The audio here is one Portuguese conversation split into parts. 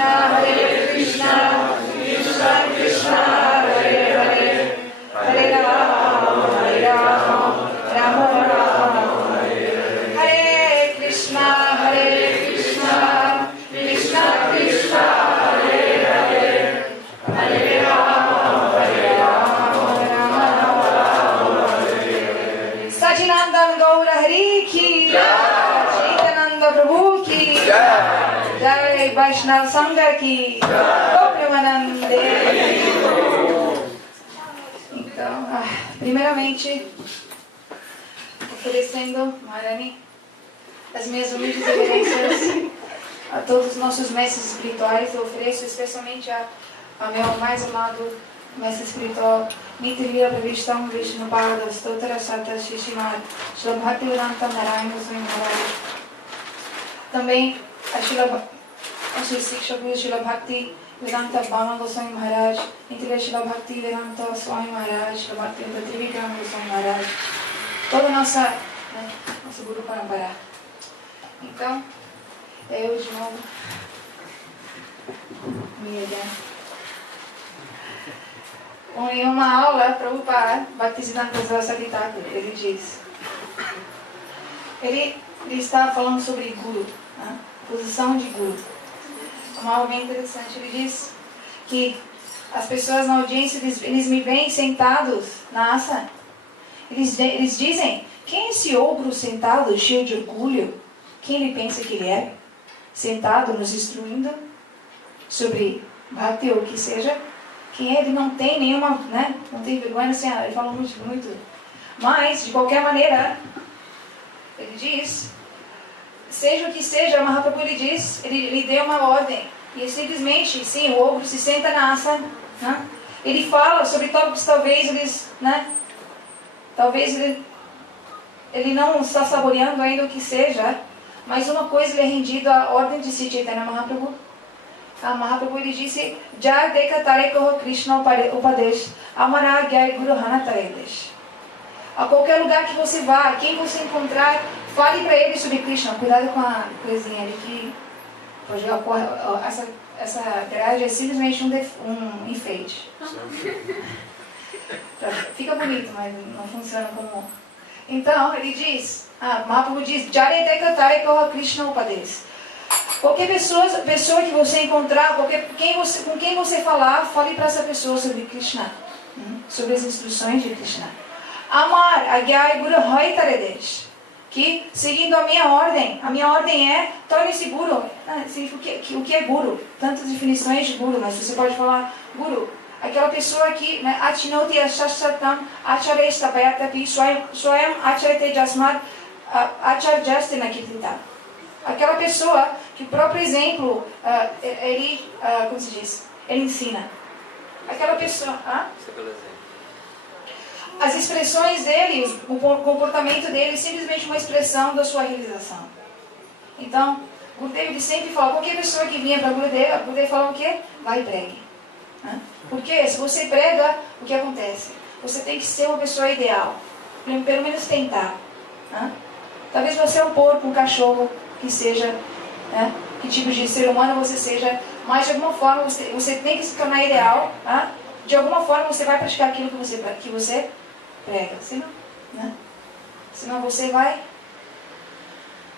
Hare Krishna, Krishna Krishna, Hare Hare, Hare Rama, Rama Rama, Hare Krishna, Krishna Krishna, Hare Hare, Hare Rama, Rama Rama. Sacinandam Gaura Hari Ki Jai, Chaitananda Prabhu Ki Jai, Jai Vaishnava Sangha Ki Gopiamanande. Então, primeiramente, oferecendo, Maharani, as minhas humildes reverências a todos os nossos mestres espirituais. Eu ofereço especialmente ao meu mais amado mestre espiritual, Nitirvira Pravishtam Vishnupada Stotra Sata Shishimad Shila Bhaktivedanta Narayana Swami Maharaj. Também a Shri Siksha Guru Shila Bhakti Vedanta Bhama Goswami Maharaj, Nitirvira Shila Bhakti Vedanta Swami Maharaj, Shila Bhakti Vedanta Trivikram Goswami Maharaj, toda a nossa Guru Parampara. Então, eu de novo, em uma aula, Prabhupada, Bhaktisiddhanta Saraswati Thakur, ele diz, ele estava falando sobre Guru, posição de Guru. Uma aula bem interessante. Ele diz que as pessoas na audiência, eles me veem sentados na asana. Eles dizem, quem é esse ogro sentado, cheio de orgulho? Quem ele pensa que ele é? Sentado, nos instruindo sobre Bhakti ou o que seja. Quem é? Ele não tem nenhuma, não tem vergonha, assim, ele fala muito. Mas, de qualquer maneira, ele diz, seja o que seja, Mahaprabhu ele diz, ele deu uma ordem. E simplesmente, sim, o ogro se senta na asana. Ele fala sobre tópicos, talvez ele não está saboreando ainda o que seja, mas uma coisa, ele é rendido à ordem de Sri Chaitanya Mahaprabhu. Mahaprabhu ele disse, Jai Deka Tarekoho Krishna Upadesh, Amara Gyai Guru Hanataredesh. A qualquer lugar que você vá, quem você encontrar, fale para ele sobre Krishna. Cuidado com a coisinha ali que essa grade é simplesmente um enfeite. Fica bonito, mas não funciona como... Então, ele diz, Mahaprabhu diz, Jai Deka Tarekoho Krishna Upadesh. Qualquer pessoa que você encontrar, com quem você falar, fale para essa pessoa sobre Krishna, sobre as instruções de Krishna. Amar Agyai Guru Haitaredesh, que seguindo a minha ordem é, torne-se Guru. O que é Guru? Tantas definições de Guru, mas você pode falar Guru, aquela pessoa que Achinoti Ashashatam Acharesta Bayatapi Swayam Acharete Jasmad Acharjastina Kitita. Aquela pessoa que o próprio exemplo, como se diz? Ele ensina. Aquela pessoa... As expressões dele, o comportamento dele, é simplesmente uma expressão da sua realização. Então, Gurudev sempre fala, qualquer pessoa que vinha para Gurudev fala o quê? Vai e pregue. Porque se você prega, o que acontece? Você tem que ser uma pessoa ideal. Pelo menos tentar. Talvez você é um porco, um cachorro, que seja, que tipo de ser humano você seja, mas de alguma forma você tem que se tornar ideal, de alguma forma você vai praticar aquilo que você prega, senão você vai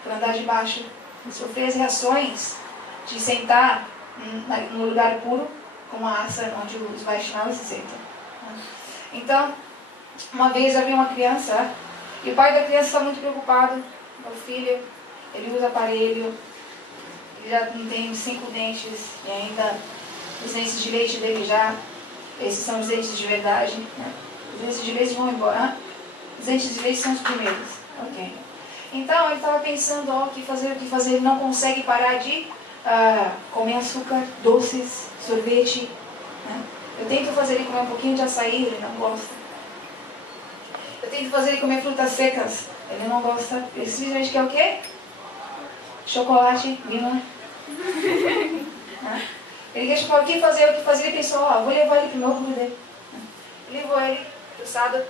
por andar de baixo, sofrer as reações de sentar no lugar puro, como a asana onde os Vaishnavas se sentam. Então, uma vez havia uma criança, e o pai da criança está muito preocupado, o filho, ele usa aparelho, ele já não tem 5 dentes, e ainda os dentes de leite dele esses são os dentes de verdade, Os dentes de leite vão embora, Os dentes de leite são os primeiros, ok. Então ele estava pensando, o que fazer, ele não consegue parar de comer açúcar, doces, sorvete, Eu tento fazer ele comer um pouquinho de açaí, ele não gosta. Eu tento fazer ele comer frutas secas, ele não gosta. Ele simplesmente quer o quê? Chocolate, vinho. Ele quer chocolate. O que fazer? Ele pensou, vou levar ele para o meu Gurudev. Ele levou ele para o sadhu.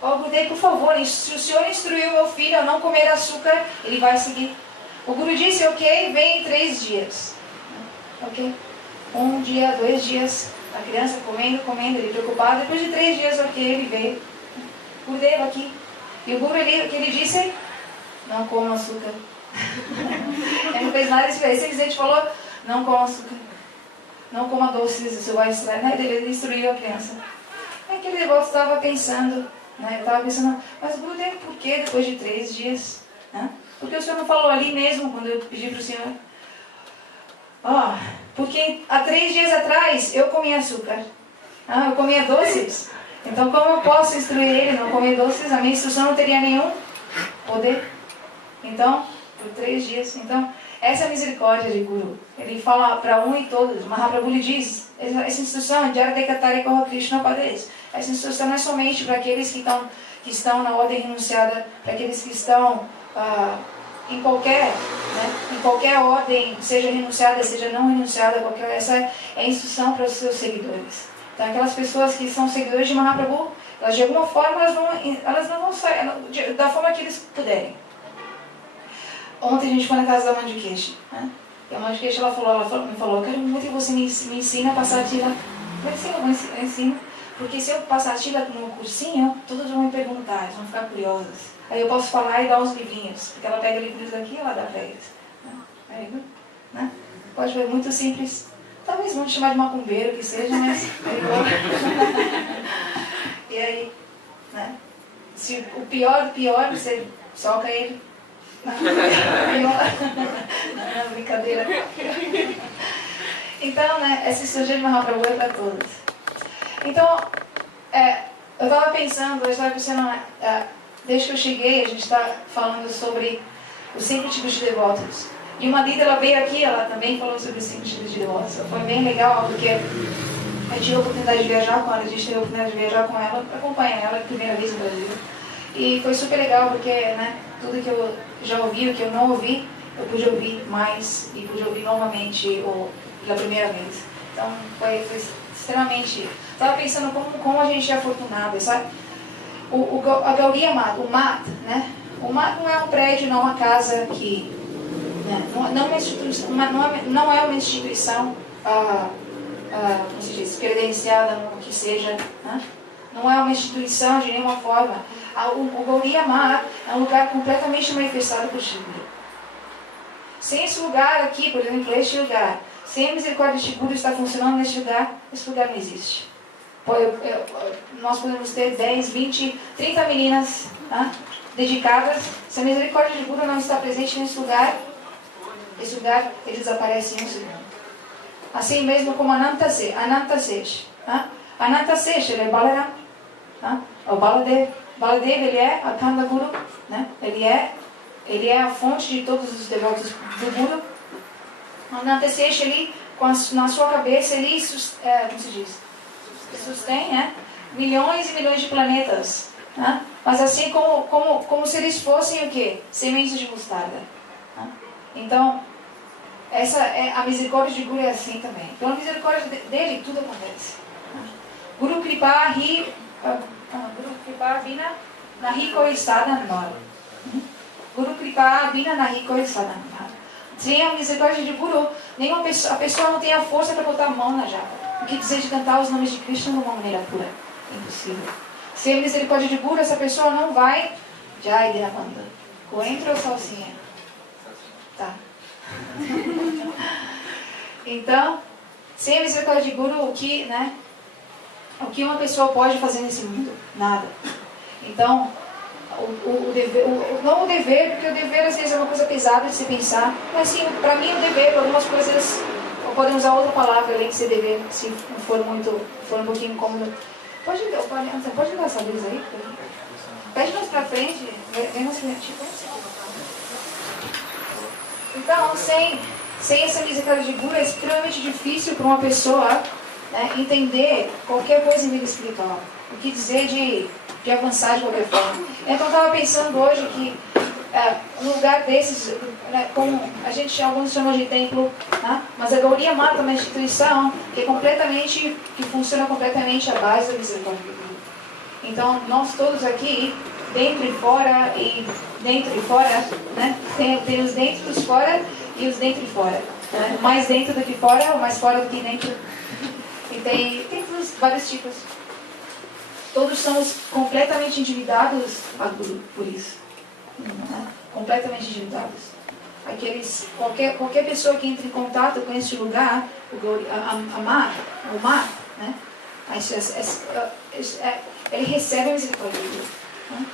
Gurudev, por favor, se o senhor instruiu meu filho a não comer açúcar, ele vai seguir. O Guru disse, ok, vem em 3 dias. ok? 1 dia, 2 dias, a criança comendo, ele preocupado. Depois de 3 dias, ok, ele veio. Gurudeva aqui. E o Guru, o que ele disse? Não coma açúcar. Ele não fez nada diferente. Simplesmente falou, não coma açúcar. Não coma doces, isso vai estragar. Né? Ele instruiu a criança. Aí aquele devoto estava pensando, né? Eu estava pensando, mas Gurudeva, por que depois de 3 dias? Né? Porque o senhor não falou ali mesmo, quando eu pedi para o senhor? Porque há 3 dias atrás eu comia açúcar. Eu comia doces. Então, como eu posso instruir ele a não comer doces? A minha instrução não teria nenhum poder. Então, por 3 dias. Então, essa é a misericórdia de Guru. Ele fala para um e todos. Mahaprabhu lhe diz, essa instrução é Jaradekatari Koha Krishna Padres. Essa instrução não é somente para aqueles que estão na ordem renunciada, para aqueles que estão em qualquer ordem, seja renunciada, seja não renunciada, essa é a instrução para os seus seguidores. Então, aquelas pessoas que são seguidores de Mahaprabhu, elas de alguma forma, elas não vão sair da forma que eles puderem. Ontem a gente foi na casa da Mandikesh, né? E a Mandikesh, ela me falou, eu quero muito que você me ensine a passar a tila. Eu ensino, porque se eu passar a tila no cursinho, todos vão me perguntar, eles vão ficar curiosos. Aí eu posso falar e dar uns livrinhos, porque ela pega livros daqui e ela dá para eles. Né? Pode ser muito simples. Talvez vão te chamar de macumbeiro, que seja, mas... E aí, né? Se o pior do pior, você soca ele. Não, brincadeira. Então, né, essa estratégia de Mahaprabhu é para todos. Então, eu estava pensando, desde que eu cheguei, a gente está falando sobre os 5 tipos de devotos. E uma Dita, ela veio aqui, ela também falou sobre os 5 tipos de devotos. Foi bem legal, porque a gente teve a oportunidade de viajar com ela, acompanhar ela a primeira vez no Brasil. E foi super legal, porque, né, tudo que eu já ouvi, o que eu não ouvi, eu pude ouvir mais e pude ouvir novamente pela primeira vez. Então, foi extremamente... Estava pensando como a gente é afortunado, sabe? A Gaudiya Mat, o Mat, né? O Mat não é um prédio, não é uma casa que... Né? Não é uma instituição como se diz, credenciada no que seja, né? Não é uma instituição de nenhuma forma. O Gaudiya Mat é um lugar completamente manifestado por Shri Guru. Sem esse lugar aqui, por exemplo, este lugar, sem a misericórdia de Shri Guru estar funcionando neste lugar, esse lugar não existe. Nós podemos ter 10, 20, 30 meninas, né, dedicadas. Se a misericórdia de Guru não está presente nesse lugar, esse lugar ele desaparece em um segundo. Assim mesmo como Ananta Sesh. Ananta Sesh, ele é Balaram. O Baladev, ele é a Kanda Guru. Né? Ele é a fonte de todos os devotos do Guru. Ananta Sesh, ele, na sua cabeça, ele como se diz? Sustém, né? Milhões e milhões de planetas. Né? Mas assim como se eles fossem o quê? Sementes de mostarda. Né? Então, a misericórdia de Guru é assim também. Pela misericórdia dele, tudo acontece. Guru Kripa Vina Nahi Koi Sadhanvar. Guru Kripa Vina Nahi Koi Sadhanvar. Sem a misericórdia de Guru, a pessoa não tem a força para botar a mão na japa. O que dizer de cantar os nomes de Krishna de uma maneira pura? Impossível. Sem a misericórdia de Guru, essa pessoa não vai. Jai Devananda. Coentro ou salsinha? Tá. Então, sem a misericórdia de Guru, o que uma pessoa pode fazer nesse mundo? Nada. Então, não o dever, porque o dever às vezes é uma coisa pesada de se pensar, mas sim, para mim o dever, algumas coisas, podemos usar outra palavra além de ser dever, se for um pouquinho incômodo. Pode ligar essa luz aí? Pede mais pra frente, vem mais frente. Então, sem essa misericórdia de Guru, é extremamente difícil para uma pessoa, né, entender qualquer coisa em vida espiritual. O que dizer de avançar de qualquer forma. Então, eu estava pensando hoje que um lugar desses, né, como alguns chamam de templo, né, mas a Gaudiya Mata é uma instituição que funciona completamente à base da misericórdia de Guru. Então, nós todos aqui, dentro e fora, né, tem os dentro, os fora e os dentro e fora. Né? Mais dentro do que fora, ou mais fora do que dentro. E tem vários tipos. Todos somos completamente endividados a Guru, por isso. Né? Completamente endividados. Qualquer pessoa que entre em contato com esse lugar, o mar, né? Ele recebe a misericórdia de Deus. Né?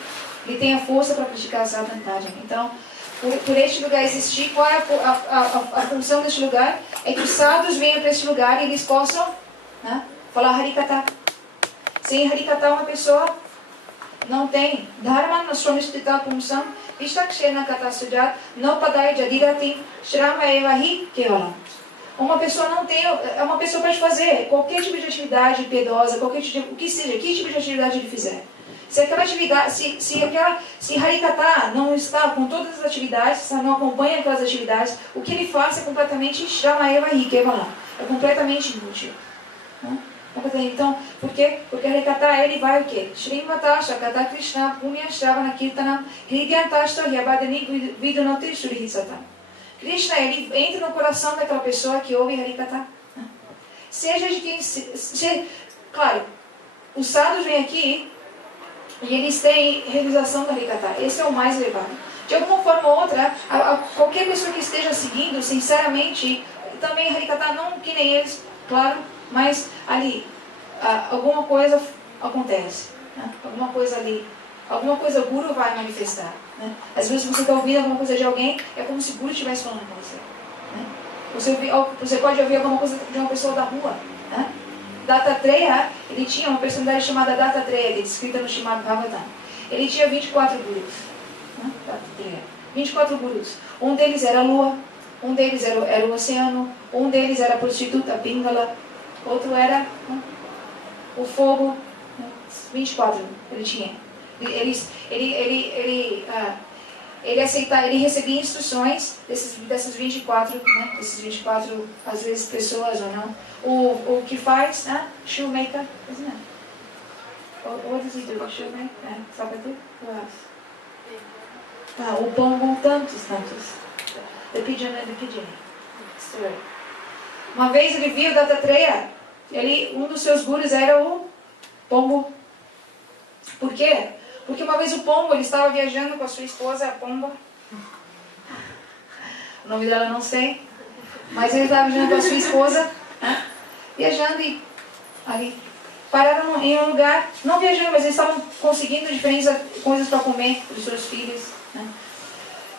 Ele tem a força para praticar a sadhana. Então, por este lugar existir, qual é a função deste lugar? É que os sadhus venham para este lugar e eles possam, né, falar Harikata. Sem Harikata, uma pessoa não tem Dharma na sua mistita pumsam, Vishtakshena kata sujat, no padai jadiratim, shrama evahi kevalam. Uma pessoa não tem, uma pessoa pode fazer qualquer tipo de atividade piedosa, qualquer tipo, o que seja, que tipo de atividade ele fizer. Se aquela atividade, se Harikata não está com todas as atividades, não acompanha aquelas atividades, o que ele faz é completamente Shrama evahi kevalam. É completamente inútil. Né? Então, por quê? Porque Harikata, ele vai o quê? Srimata Shakata Krishna Punya Shravana Kirtanam Hridyantasto Yabadani Vidunati Surihisatam. Krishna, ele entra no coração daquela pessoa que ouve Harikata. Né? Seja de quem... claro, os sadhus vêm aqui e eles têm realização da Harikata. Esse é o mais elevado. De alguma forma ou outra, qualquer pessoa que esteja seguindo, sinceramente, também Harikata, não que nem eles, claro, mas ali, alguma coisa acontece, né? Alguma coisa ali, alguma coisa o Guru vai manifestar. Né? Às vezes você está ouvindo alguma coisa de alguém, é como se o Guru estivesse falando com você. Né? Você pode ouvir alguma coisa de uma pessoa da rua. Né? Dattatreya, ele tinha uma personalidade chamada Dattatreya, que é descrita no Srimad Bhagavatam. Ele tinha 24 Gurus. Né? Dattatreya. 24 Gurus. Um deles era a lua, um deles era o oceano, um deles era a prostituta Pingala, outro era, né, o fogo, né, 24 ele tinha. Ele recebia instruções dessas 24, né, desses 24, às vezes pessoas ou não. O que faz, né, shoemaker, isn't it? What does he do? Shoemaker? Sapateiro? O pombo, tantos. The pigeon and the pigeon. Story. Uma vez ele viu Dattatreya, um dos seus gurus era o pombo. Por quê? Porque uma vez o pombo, ele estava viajando com a sua esposa, a pomba. O nome dela eu não sei. Mas ele estava viajando com a sua esposa, né? Viajando e ali pararam em um lugar, não viajando, mas eles estavam conseguindo diferentes coisas para comer para os seus filhos. Né?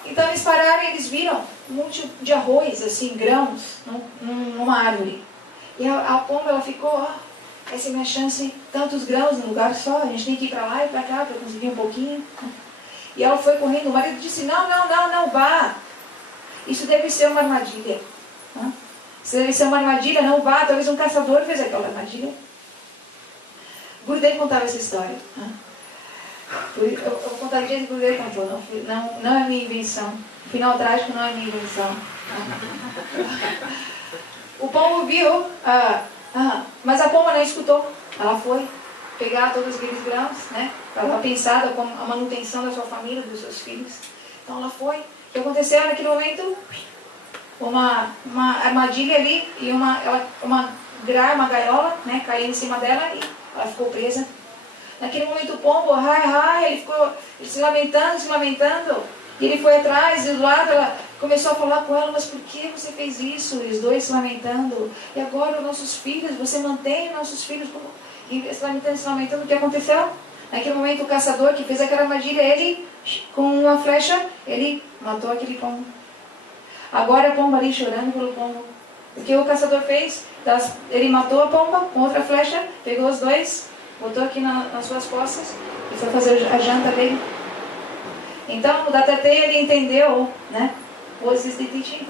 Então eles pararam e eles viram um monte de arroz, assim, grãos, numa árvore. E a pomba, ela ficou, essa é a minha chance, tantos grãos num lugar só, a gente tem que ir para lá e para cá para conseguir um pouquinho. E ela foi correndo, o marido disse, não vá. Isso deve ser uma armadilha. Isso deve ser uma armadilha, não vá. Talvez um caçador fez aquela armadilha. Gurudev contava essa história. Eu vou contar o jeito que o Gurudev contou, não é minha invenção. O final trágico não é minha invenção. O pombo viu, mas a pomba não escutou. Ela foi pegar todos aqueles grãos, né? Ela estava pensada com a manutenção da sua família, dos seus filhos. Então ela foi. O que aconteceu naquele momento? Uma armadilha ali e uma gaiola, né? Caiu em cima dela e ela ficou presa. Naquele momento o pombo, ele ficou se lamentando. E ele foi atrás e do lado ela começou a falar com ela, mas por que você fez isso? E os dois se lamentando. E agora os nossos filhos, você mantém nossos filhos e se lamentando. O que aconteceu? Naquele momento o caçador que fez aquela armadilha, ele, com uma flecha, ele matou aquele pombo. Agora a pomba ali chorando pelo pombo. O que o caçador fez? Ele matou a pomba com outra flecha, pegou os dois, botou aqui nas suas costas e foi fazer a janta dele. Então o Dattatreya, ele entendeu, né? What is the teaching?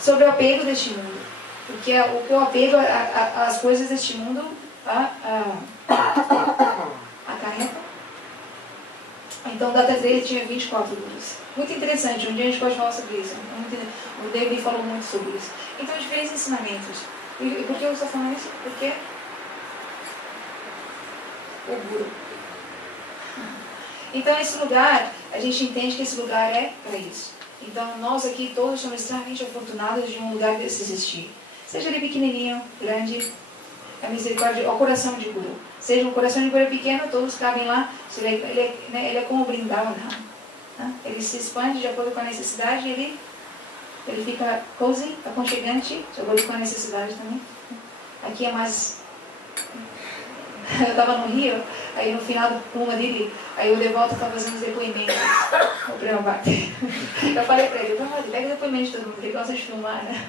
Sobre o apego deste mundo. Porque o apego às coisas deste mundo acarreta. Então o Dattatreya tinha 24 gurus. Muito interessante, um dia a gente pode falar sobre isso. O David falou muito sobre isso. Então diferentes ensinamentos. E por que eu estou falando isso? Porque o Guru. Então esse lugar, a gente entende que esse lugar é para isso. Então nós aqui todos somos extremamente afortunados de um lugar desse existir. Seja ele pequenininho, grande, a misericórdia, o coração de Guru. Seja um coração de Guru pequeno, todos cabem lá. Ele é como Vrindavan. Ele se expande de acordo com a necessidade, ele fica cozy, aconchegante, de acordo com a necessidade também. Aqui é mais... Eu estava no Rio, aí no final do Puma dele, aí o devoto estava fazendo os depoimentos, o Prabhupada. Eu falei para ele, pega o depoimento de todo mundo, ele gosta de filmar, né?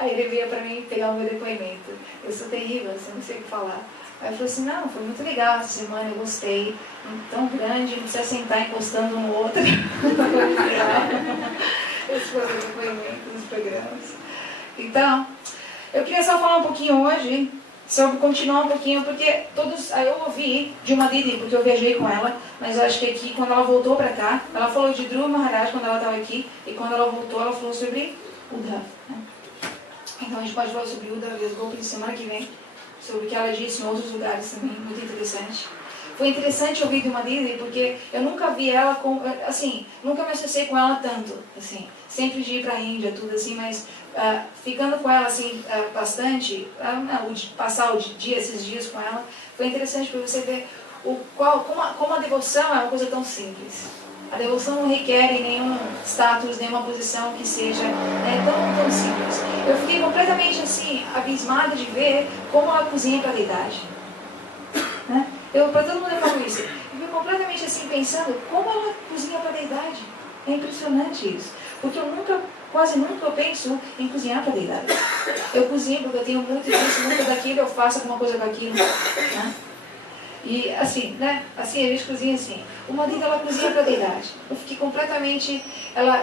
Aí ele veio para mim pegar o meu depoimento. Eu sou terrível, assim, não sei o que falar. Aí eu falei assim, não, foi muito legal essa semana, eu gostei. Tão grande, não precisa sentar encostando um no outro. Esse foi o depoimento dos programas. Então, eu queria só falar um pouquinho hoje, sobre continuar um pouquinho, porque aí eu ouvi de uma Didi, porque eu viajei com ela, mas eu acho que aqui, quando ela voltou para cá, ela falou de Dhruva Maharaj quando ela estava aqui, e quando ela voltou, ela falou sobre Uddhav, né? Então a gente pode falar sobre Uddhav e as golpes semana que vem, sobre o que ela disse em outros lugares também, muito interessante. Foi interessante ouvir de uma Didi, porque eu nunca vi ela assim, nunca me associei com ela tanto, assim, sempre de ir para a Índia, tudo assim, mas ficando com ela assim bastante, passar esses dias com ela, foi interessante para você ver como a devoção é uma coisa tão simples. A devoção não requer nenhum status, nenhuma posição que seja tão simples. Eu fiquei completamente assim, abismada de ver como ela cozinha para a deidade. Né? Para todo mundo eu falo isso. Eu fiquei completamente assim, pensando como ela cozinha para a deidade. É impressionante isso. Porque quase nunca eu penso em cozinhar para a deidade. Eu cozinho porque eu tenho muito disso, muito daquilo, eu faço alguma coisa com aquilo. Né? E assim, né? Assim, a gente cozinha assim. Uma dica, ela cozinha para a deidade. Eu fiquei completamente...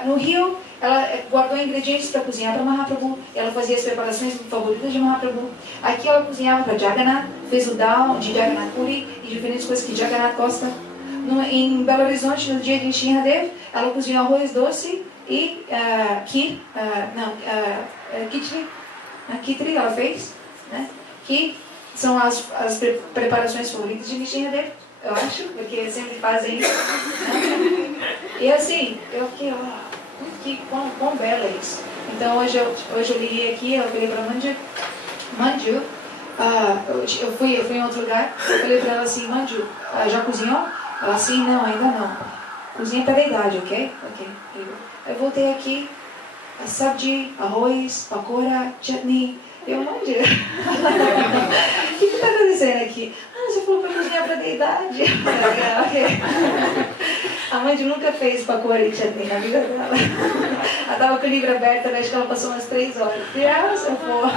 no Rio, ela guardou ingredientes para cozinhar para Mahaprabhu. Ela fazia as preparações favoritas de Mahaprabhu. Aqui ela cozinhava para Jagannath, fez o dal de Jagannath Puri e diferentes coisas que Jagannath gosta. Em Belo Horizonte, no dia de Nrsimhadev, ela cozinhou arroz doce e kitri ela fez, né? Que são as preparações favoritas de Nrsimhadev, eu acho, porque sempre fazem isso. Né? E assim, eu fiquei, quão bela é isso. Então hoje eu liguei aqui, eu falei para Manju, eu fui em outro lugar, eu falei para ela assim, Manju, já cozinhou? Ela assim, não, ainda não. Cozinha para a deidade, ok? Ok. Eu voltei aqui, sabji, arroz, pakora, chutney. Eu não digo. O que está acontecendo aqui? Você falou para cozinhar para a deidade. A mãe nunca fez pakora e chutney na vida dela. Ela estava com o livro aberto, acho que ela passou umas 3 horas. Se eu for.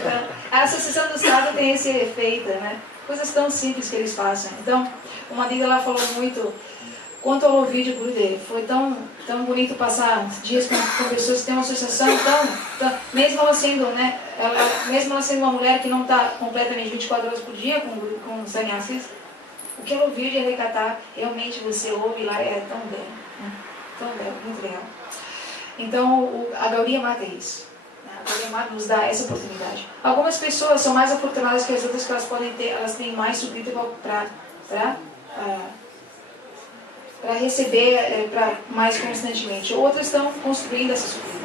Então, a Associação do Estado tem esse efeito, né? Coisas tão simples que eles fazem. Então, uma amiga lá falou muito quanto ao vídeo Gurudev. Foi tão bonito passar dias com pessoas que têm uma associação mesmo ela sendo, né, mesmo ela sendo uma mulher que não está completamente 24 horas por dia com sannyasis, o que ela ouviu de recatar, realmente você ouve lá, é tão belo, né? Tão belo, muito legal. Então, a Gaudiya Mata é isso. A Gaudiya Mata nos dá essa oportunidade. Algumas pessoas são mais afortunadas que as outras, que elas têm mais suprido para receber mais constantemente. Outras estão construindo essa suprida.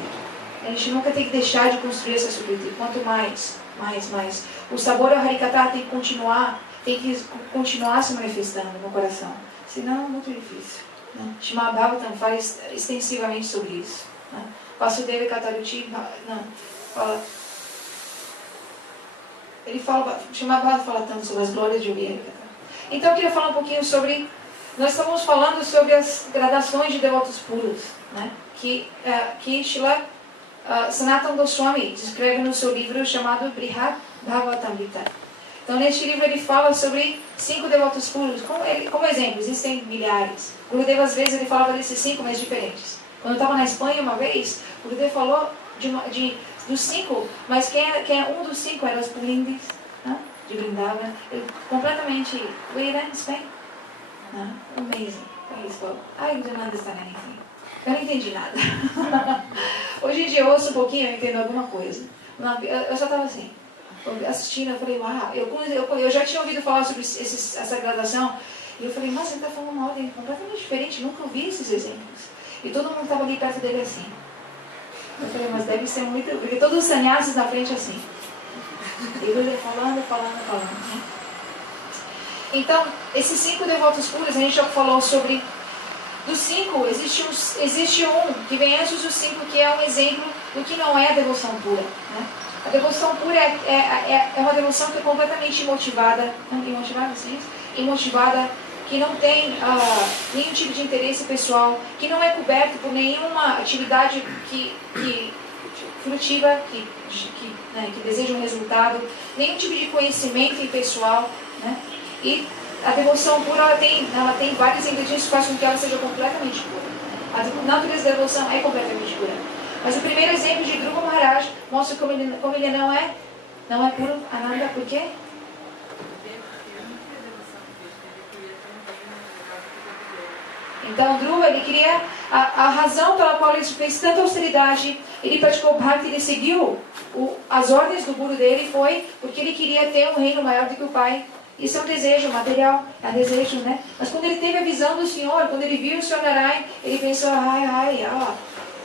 A gente nunca tem que deixar de construir essa suprida. Quanto mais. O sabor ao Harikata tem que continuar se manifestando no coração. Senão é muito difícil. Né? Srimad Bhagavatam fala extensivamente sobre isso. Né? Vasudeva Kataruchi fala... Srimad Bhagavatam fala tanto sobre as glórias de Harikata. Então eu queria falar um pouquinho sobre... Nós estamos falando sobre as gradações de devotos puros, né? que Srila Sanatana Goswami descreve no seu livro chamado Brihad Bhagavatamrita. Então, neste livro ele fala sobre 5 devotos puros. Como exemplo, existem milhares. Gurudev, às vezes, ele falava desses 5, mas diferentes. Quando eu estava na Espanha uma vez, Gurudev falou dos 5, mas quem é um dos 5 eram os Pulindis, né? De Vrindavan. Completamente... Were you there in Spain? Amazing. I didn't understand anything. Eu não entendi nada. Hoje em dia eu ouço um pouquinho, eu entendo alguma coisa. Eu só estava assim, assistindo, eu falei, uau. Eu já tinha ouvido falar sobre essa gradação, E eu falei, mas ele está falando uma ordem completamente diferente, nunca ouvi esses exemplos. E todo mundo estava ali perto dele assim. Eu falei, mas deve ser muito... Porque todos os sannyasis na frente assim. E ele falando. Né? Então, esses 5 devotos puros, a gente já falou sobre... Dos 5, existe um que vem antes dos 5, que é um exemplo do que não é a devoção pura. Né? A devoção pura é uma devoção que é completamente imotivada. Imotivada, sim? Imotivada, que não tem nenhum tipo de interesse pessoal, que não é coberto por nenhuma atividade frutiva, que deseja um resultado, nenhum tipo de conhecimento impessoal. Né? E a devoção pura, ela tem vários ingredientes que fazem com que ela seja completamente pura. A natureza da devoção é completamente pura. Mas o primeiro exemplo de Dhruva Maharaj mostra como ele não é puro, Ananda, por quê? Então, Dhruva, ele queria, a razão pela qual ele fez tanta austeridade, ele praticou Bhakti, ele seguiu as ordens do Guru dele, foi porque ele queria ter um reino maior do que o pai. Isso é um desejo material, é um desejo, né? Mas quando ele teve a visão do Senhor, quando ele viu o Senhor Narayan, ele pensou,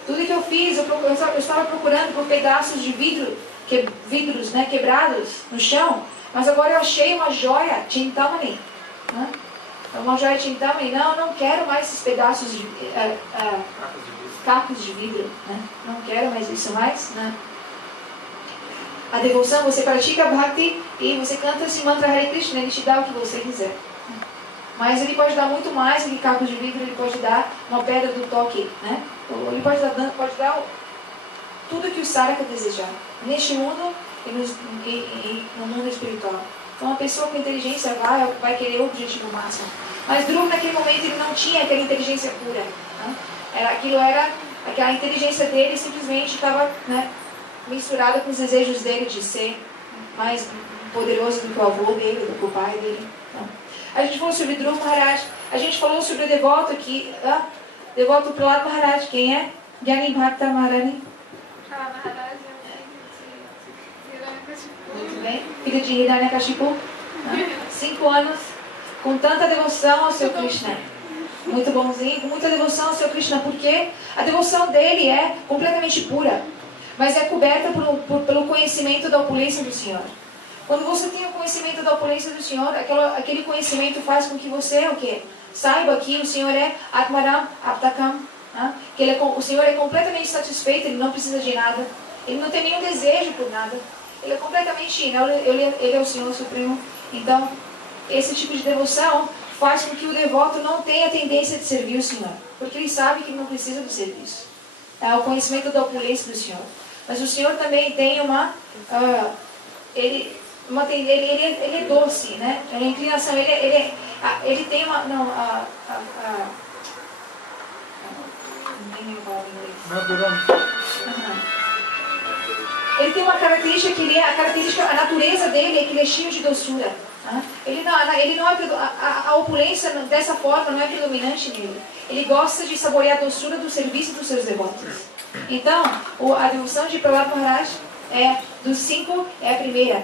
tudo que eu fiz, eu estava procurando por pedaços de vidros, né, quebrados no chão, mas agora eu achei uma joia, Chintamani, né? Uma joia Chintamani, não quero mais esses pedaços de cacos de vidro, né? Não quero mais isso mais, né? A devoção, você pratica Bhakti e você canta esse mantra Hare Krishna, ele te dá o que você quiser. Mas ele pode dar muito mais do que cacos de vidro, ele pode dar uma pedra do toque, né? Ele pode dar tudo que o Saraka desejar, neste mundo e no mundo espiritual. Então, uma pessoa com inteligência vai querer o objetivo máximo. Mas Dhruva, naquele momento, ele não tinha aquela inteligência pura. Né? Aquela inteligência dele simplesmente estava, né, misturada com os desejos dele de ser mais poderoso do que o avô dele, do que o pai dele. Não. A gente falou sobre Dhruva Maharaj, a gente falou sobre o devoto aqui, devoto Prahlad Maharaj, quem é? Gyani Bhakta Maharani. Maharaj é filho de Hiranyakashipu. Muito bem, filho de Hiranyakashipu. 5 anos, com tanta devoção ao seu Krishna. Muito bonzinho, com muita devoção ao seu Krishna, porque a devoção dele é completamente pura, mas é coberta pelo conhecimento da opulência do Senhor. Quando você tem o conhecimento da opulência do Senhor, aquele conhecimento faz com que você, o quê? Saiba que o Senhor é Atmaram Aptakam, né? Que o Senhor é completamente satisfeito, ele não precisa de nada, ele não tem nenhum desejo por nada, ele é completamente, ele é o Senhor Supremo. Então, esse tipo de devoção faz com que o devoto não tenha a tendência de servir o Senhor, porque ele sabe que não precisa do serviço. É o conhecimento da opulência do Senhor. Mas o Senhor também tem ele é doce, né? A inclinação, ele tem uma, não tem ele tem uma característica que a natureza dele é que ele é cheio de doçura. Ele não é, a opulência dessa forma não é predominante nele. Ele gosta de saborear a doçura do serviço dos seus devotos. Então, a devoção de Prahlad Maharaj dos 5 é a primeira.